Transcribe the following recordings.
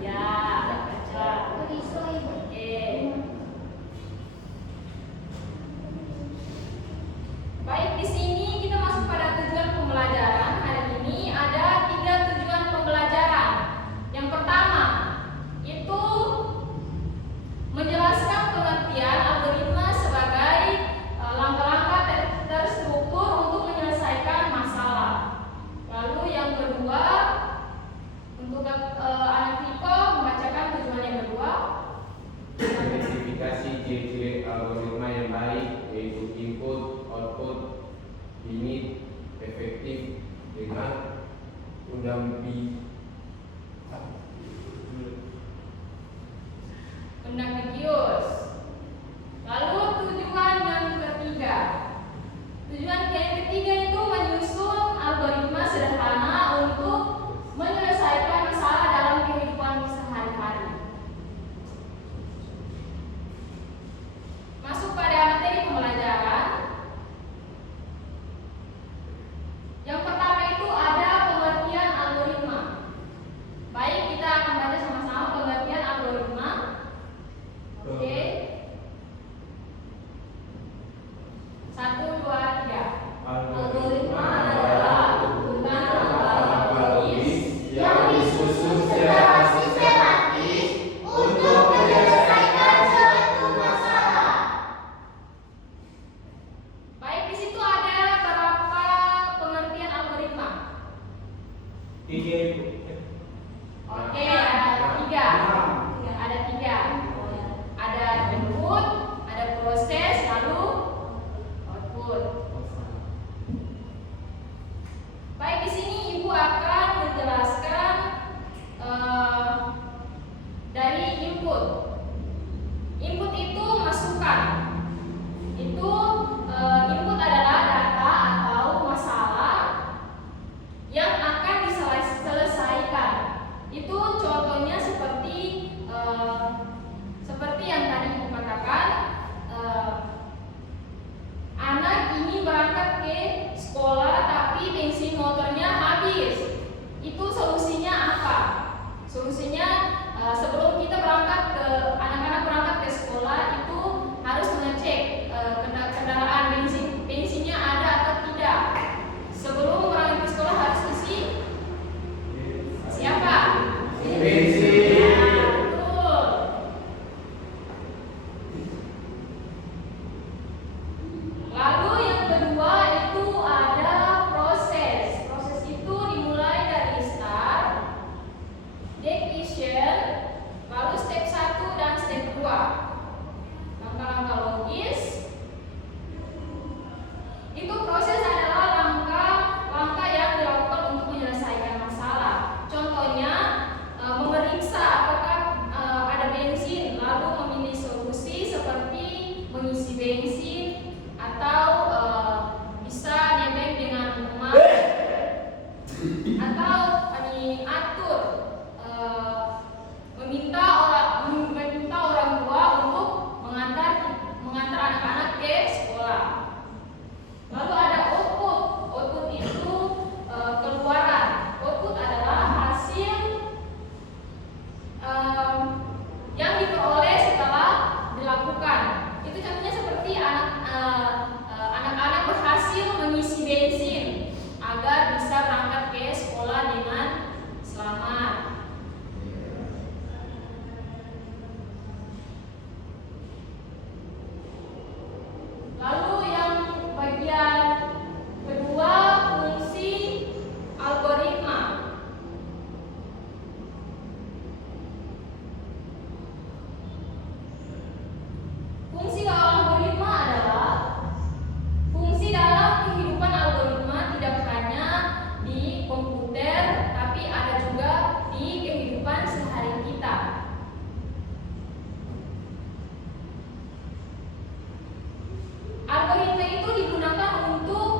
Ya, baca. Oke. Baik, di sini kita masuk pada tujuan pembelajaran. Hari ini ada 3 tujuan pembelajaran. Yang pertama itu menjelaskan pengertian algoritma sebagai langkah-langkah terstruktur untuk menyelesaikan masalah. Lalu yang kedua, untuk anak Viko membacakan tujuan yang kedua. Identifikasi ciri-ciri algoritma yang baik, yaitu input, output, ini efektif dengan unambiguous. Lalu tujuan yang ketiga. Tujuan yang ketiga itu menyusun algoritma sederhana untuk menyelesaikan masalah dalam kehidupan sehari-hari. Masuk pada materi pembelajaran. Yang pertama itu ada pengertian algoritma. Baik, kita akan baca sama-sama pengertian algoritma. Oke. 1, 2, 3. Algoritma adalah urutan alfabetologis yang disusun secara sistematis untuk menyelesaikan suatu masalah. Baik, di situ ada berapa pengertian algoritma? 3. Oke, ada 3. Ada 3. Ada input, ada proses, lalu output. Baik, di sini Ibu akan menjelaskan dari input. Input itu masukan. Input adalah data atau masalah yang akan diselesaikan. Itu contohnya seperti yang tadi Ibu katakan, anak ini berangkat ke sekolah tapi bensin motornya habis. Itu solusinya apa? Solusinya sebelum kita anak-anak berangkat ke sekolah itu harus mengecek kendaraan bensinnya ada atau tidak. Sebelum berangkat ke sekolah harus isi siapa? Bensin. Ya, betul. Lalu yang kedua itu ada proses. Proses itu dimulai dari start, decision, lalu step 1 dan step 2. Langkah-langkah logis. Itu proses adalah langkah-langkah yang dilakukan untuk menyelesaikan masalah. Contohnya memeriksa apakah ada bensin, lalu memilih solusi seperti mengisi bensin atau bisa nebeng dengan emas atau atur meminta orang tua untuk mengantar anak-anak ke sekolah. Lalu ada output. Output itu keluaran. Output adalah hasil yang diperoleh setelah dilakukan. Itu contohnya seperti anak-anak berhasil mengisi bensin agar bisa berangkat ke sekolah dengan selamat. Lalu yang bagian kedua, fungsi algoritma. Fungsi algoritma adalah fungsi dalam kehidupan algoritma tidak hanya di komputer, tapi ada juga di kehidupan sehari kita. Algoritma itu digunakan untuk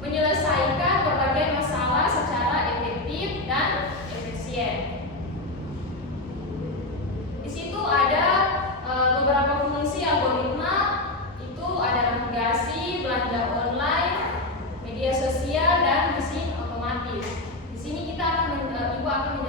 menyelesaikan berbagai masalah secara efektif dan efisien. Di situ ada beberapa fungsi algoritma. Itu ada navigasi, belanja online, media sosial, dan mesin otomatis. Di sini Ibu akan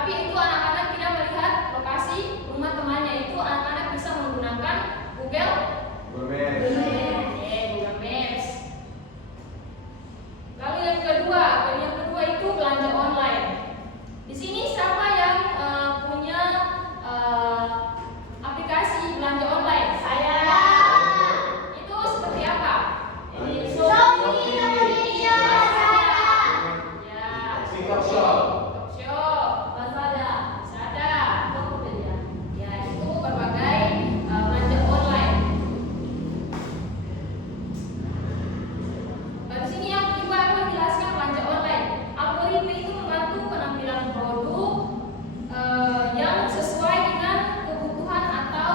Tapi itu anak-anak tidak melihat lokasi rumah temannya, itu anak-anak bisa menggunakan Google Maps. Google Maps. Lalu yang kedua itu belanja online. Di sini siapa yang punya aplikasi belanja online? Saya. Itu seperti apa? Shopee, Tokopedia, Lazada. Ya, TikTok. Tokshop, Lazada. Lazada. Tokopedia. Ya, itu berbagai belanja online. Di sini yang Ibu akan menjelaskan belanja online. Algoritma itu membantu penampilan produk yang sesuai dengan kebutuhan atau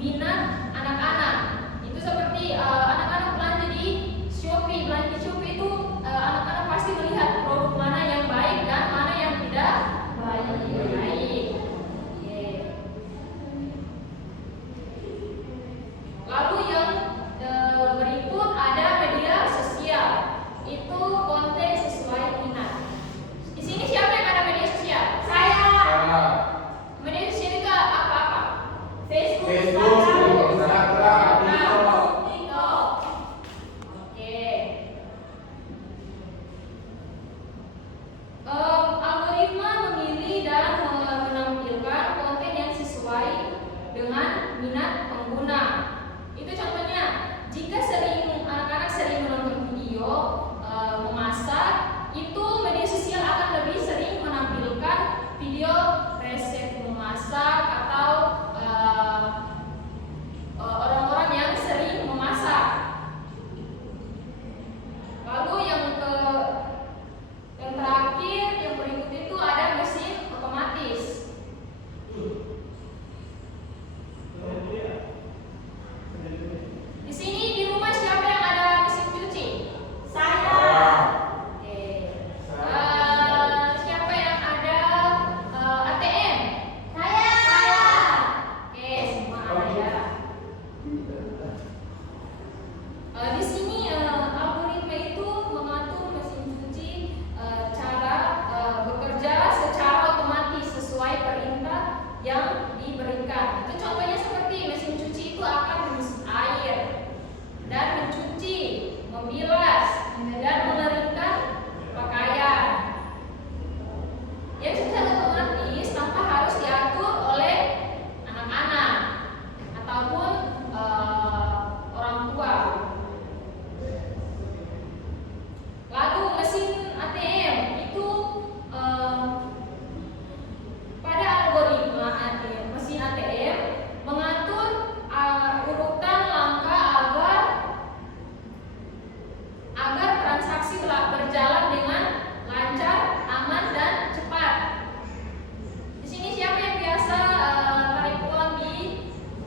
minat anak-anak. Itu seperti anak-anak belanja di Shopee. Belanja di Shopee itu anak-anak pasti melihat produk mana yang baik dan mana yang tidak baik. Oke. Lalu yang berikut ada media sosial. Itu konten sesuai minat. Di sini siapa yang ada media sosial? Saya. Sarah. Media sosial itu apa-apa? Facebook, Facebook, Instagram, TikTok. TikTok. Oke. Algoritma memilih dan menampilkan konten yang sesuai dengan minat pengguna. Itu contohnya, jika anak-anak sering menonton video memasak, itu media sosial akan lebih sering menampilkan video resep memasak atau orang-orang yang sering memasak. Lalu yang terakhir, yang berikut itu ada mesin otomatis. Di sini di rumah siapa yang ada mesin cuci? Saya. Oke. Siapa yang ada ATM? Saya. Oke, semua ada. Di sini algoritma itu mengatur mesin cuci cara bekerja secara otomatis sesuai perintah yang diberikan. Itu contohnya seperti mesin cuci itu akan mengisi air dan mencuci, membilas, dan mengeringkan pakaian. Yang secara otomatis tanpa harus diatur oleh anak-anak ataupun orang tua. Lalu mesin ATM itu pada algoritma mesin ATM mengatur urutan langkah agar transaksi berjalan dengan lancar, aman dan cepat. Di sini siapa yang biasa tarik uang di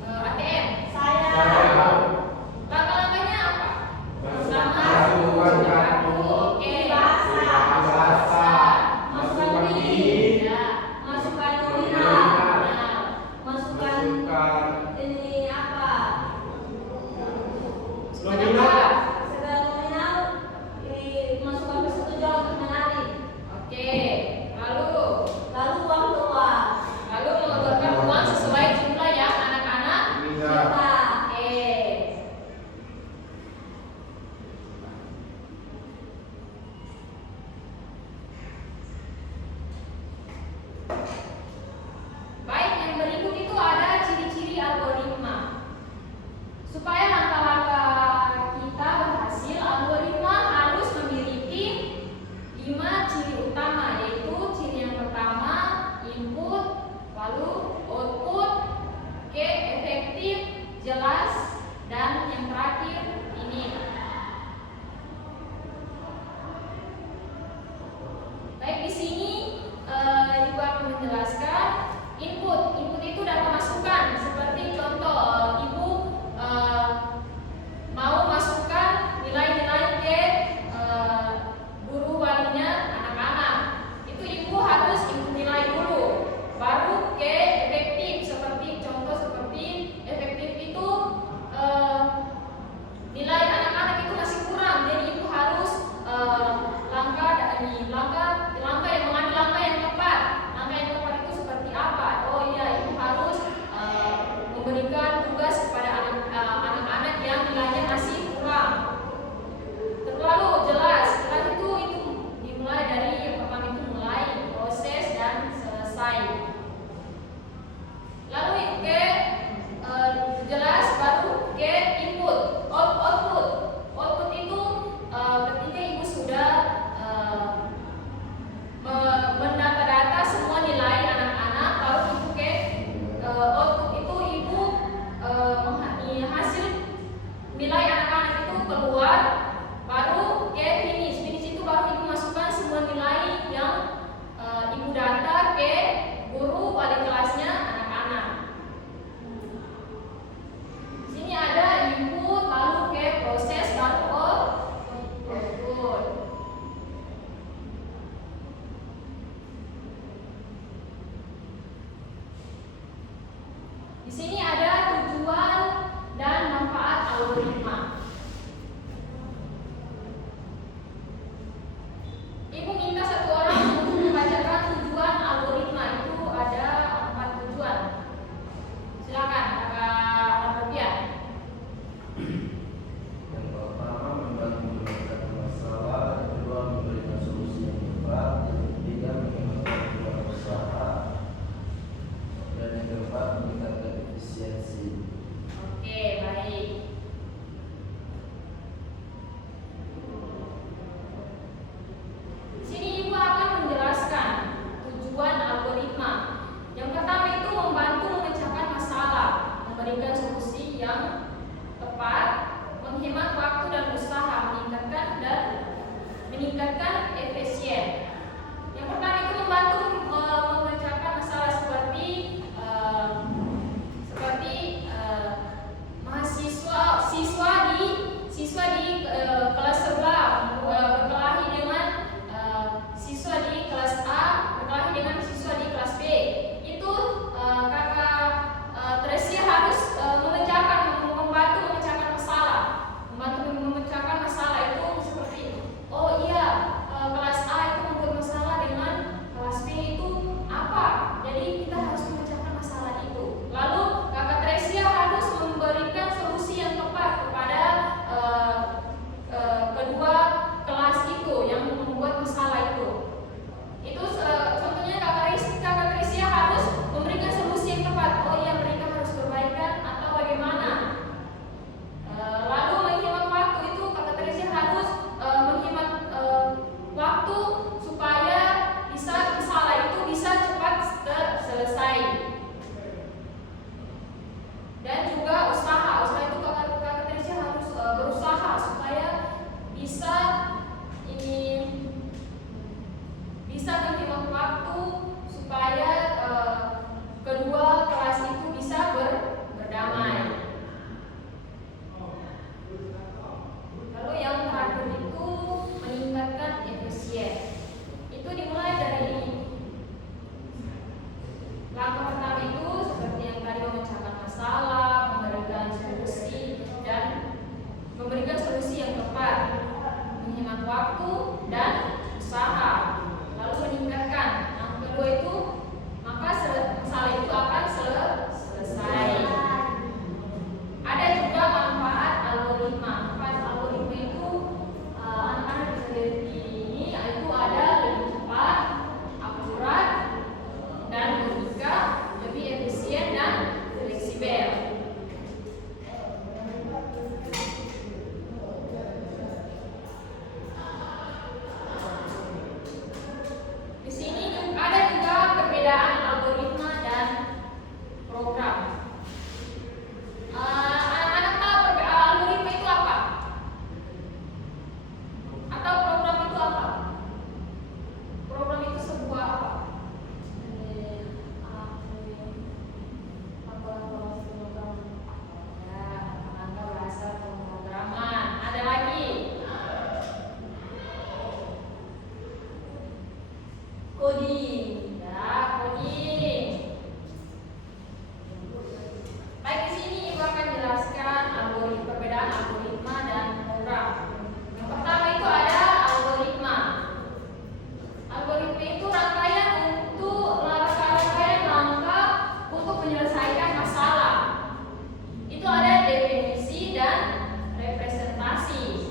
ATM? Saya. Langkah-langkahnya apa? Pertama, Masukkan kartu. Oke. Bahasa. Masukkan PIN. Ya. Masukkan Nominal. nominal. Masukkan Masukkan ini apa? nominal. Segala nominal masukkan persetujuan untuk menarik. Oke. Lalu Uang keluar. mengeluarkan uang sesuai jumlah yang anak-anak Minta. Kita. Oke. Baik, yang berikut itu ada ciri-ciri algoritma. Supaya langkah-langkah kita berhasil, algoritma harus memiliki 5 ciri utama, yaitu ciri yang pertama input, lalu output, oke, efektif, jelas, dan yang terakhir ini. Baik, di sini Ibu akan menjelaskan input. Input itu dapat masukan. Seperti contoh, Ibu mau masukkan nilai-nilai ke guru walinya anak-anak. Itu Ibu harus input nilai dulu, baru ke efektif. Seperti contoh seperti efektif itu nilai anak-anak itu masih kurang, jadi Ibu harus langkah yang mengambil langkah yang tepat Di sini ada tujuan dan manfaat algoritma. Ibu minta satu orang untuk membacakan tujuan algoritma. Itu ada 4 tujuan. Silakan Kakak Rafian. Yang pertama, membantu menyelesaikan masalah. Yang kedua, memberikan solusi yang tepat. Yang ketiga, mengembangkan kebutuhan usaha. Dan yang keempat, meningkatkan efisiensi. Oke, baik. Di sini Ibu akan menjelaskan tujuan algoritma. Yang pertama itu membantu memecahkan masalah, memberikan solusi yang tepat, menghemat waktu dan usaha, meningkatkan efisien. Yang pertama itu membantu memecahkan masalah seperti siswa di kelas sebelah berkelahi dengan siswa di kelas A berkelahi dengan siswa di kelas B. Itu Kakak Tresia harus membantu memecahkan masalah itu seperti, oh iya, kelas A itu membuat masalah dengan kelas B itu apa, jadi kita harus memecahkan masalah itu. Lalu Kakak Tresia harus memberikan solusi yang tepat kepada kedua kelas itu yang membuat masalah itu. Itu contohnya Kakak Tresia harus memberikan solusi yang tepat. Oh iya, mereka harus perbaikan atau bagaimana. Lalu menghemat waktu itu Kakak Tresia harus menghemat waktu supaya masalah itu bisa cepat selesai. Dan juga usaha itu Kakak Tresia harus berusaha supaya bisa menghemat waktu supaya kedua kelas itu bisa berdamai. Lalu yang terakhir itu meningkatkan efisien. Itu dimulai dari langkah pertama itu seperti yang tadi, memecahkan masalah, memberikan solusi yang tepat, menghemat waktu dan usaha, lalu meningkatkan. Yang kedua itu maka masalah itu akan selesai. Ada juga manfaat algoritma. Manfaat algoritma itu anak-anak bisa lihat di ini, yaitu ada lebih cepat, akurat, dan logika, lebih efisien dan fleksibel. Di sini ada juga perbedaan algoritma dan program. Anak-anak tahu algoritma itu apa? Atau program itu apa? Program itu sebuah apa? Rangka bahasa pemrograman. Ada lagi? Coding. Ya, coding. Baik, di sini Ibu akan jelaskan perbedaan algoritma dan program. Yang pertama itu ada algoritma. Algoritma itu rangkaian langkah untuk menyelesaikan masalah. Itu ada definisi dan representasi.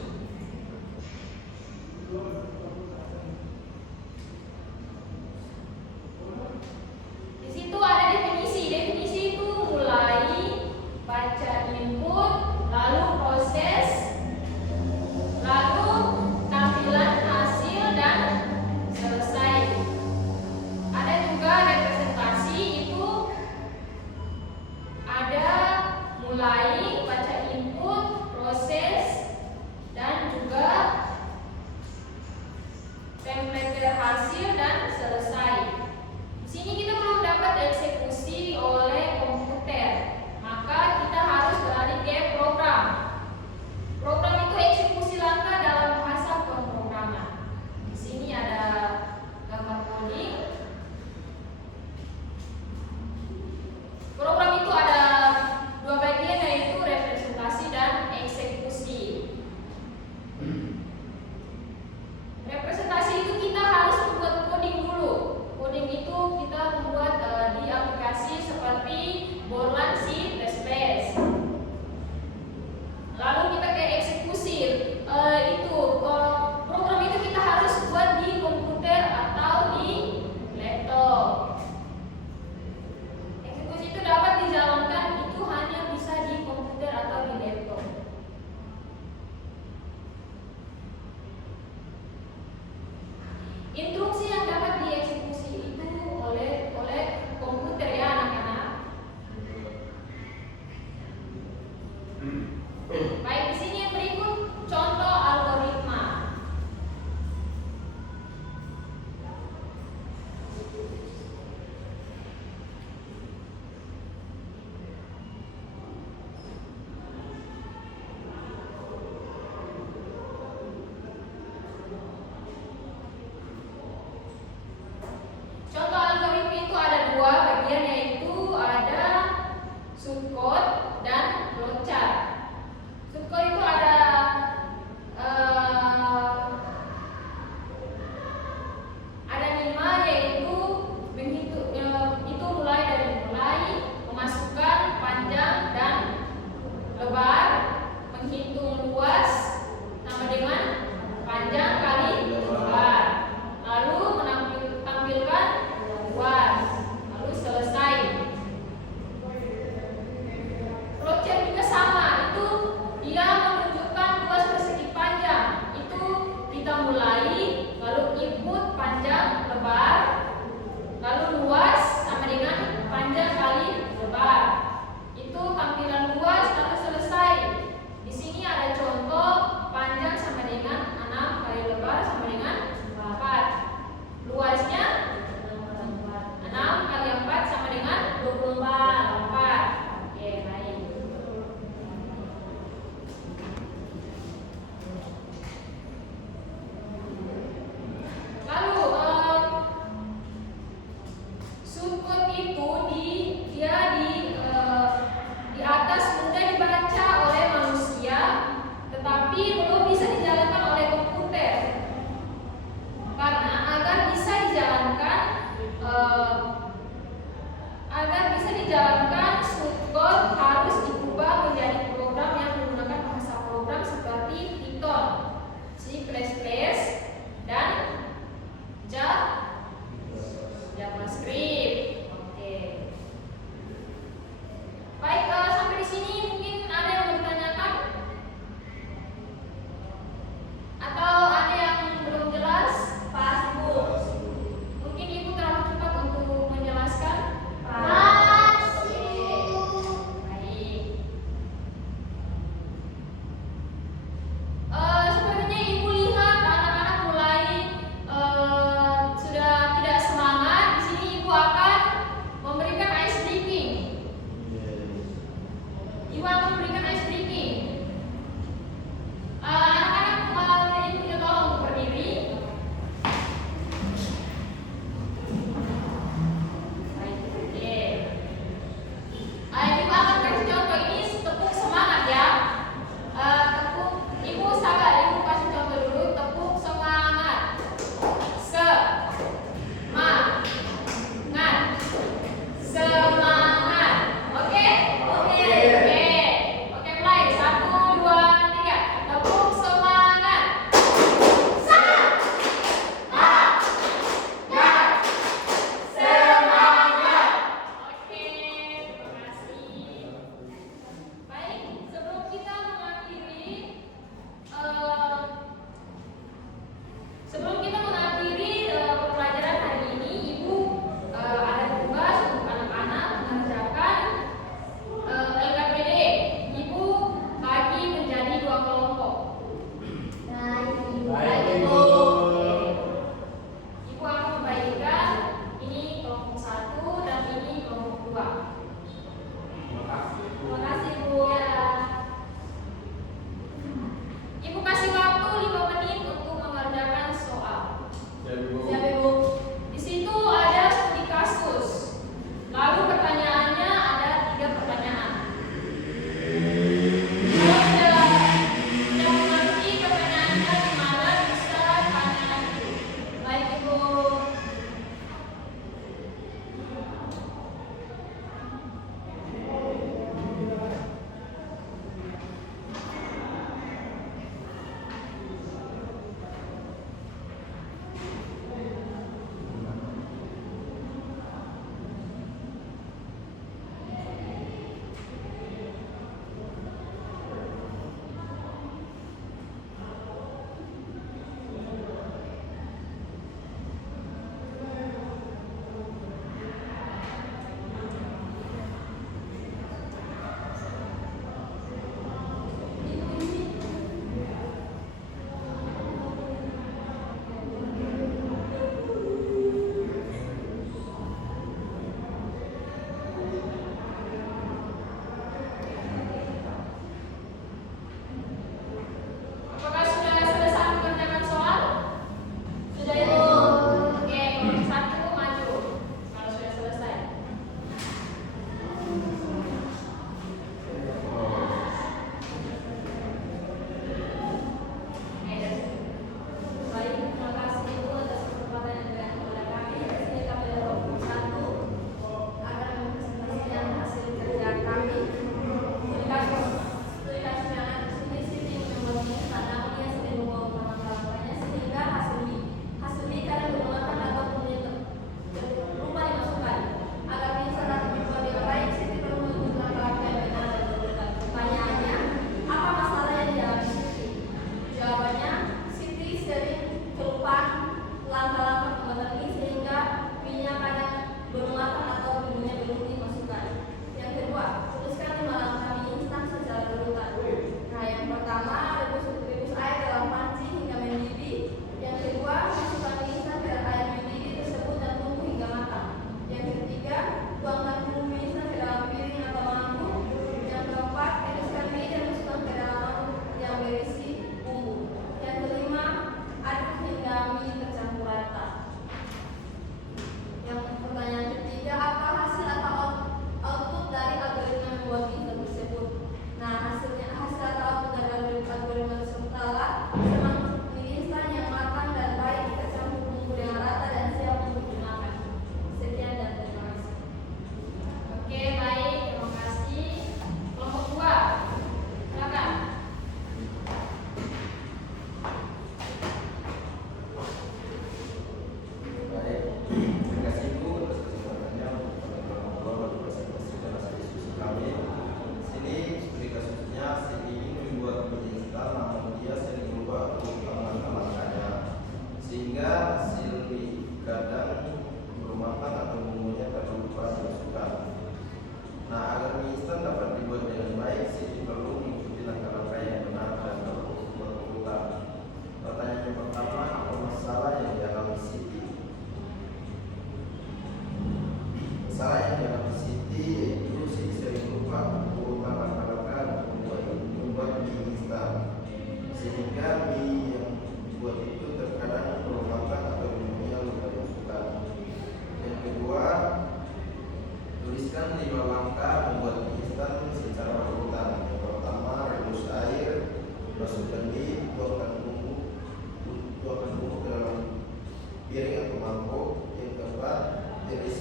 ketiga, hasil kadang belum matang atau bumbunya tak lupa dimasukkan. Nah, agar mie instan dapat dibuat dengan baik, Siti perlu mengikuti langkah-langkah yang benar dan berurutan. Pertanyaan yang pertama, apa masalah yang dialami Siti? Masalah yang dialami Siti yaitu Siti sering lupa urutan langkah-langkah membuat mie instan, sehingga mie yang dibuat itu terkadang belum matang atau bumbunya lupa dimasukkan. Yang kedua, tuliskan 5 langkah membuat mie instan secara berurutan. Yang pertama, rebus air, masukkan mie, tuangkan bumbu ke dalam piring atau mangkok. Yang keempat, iris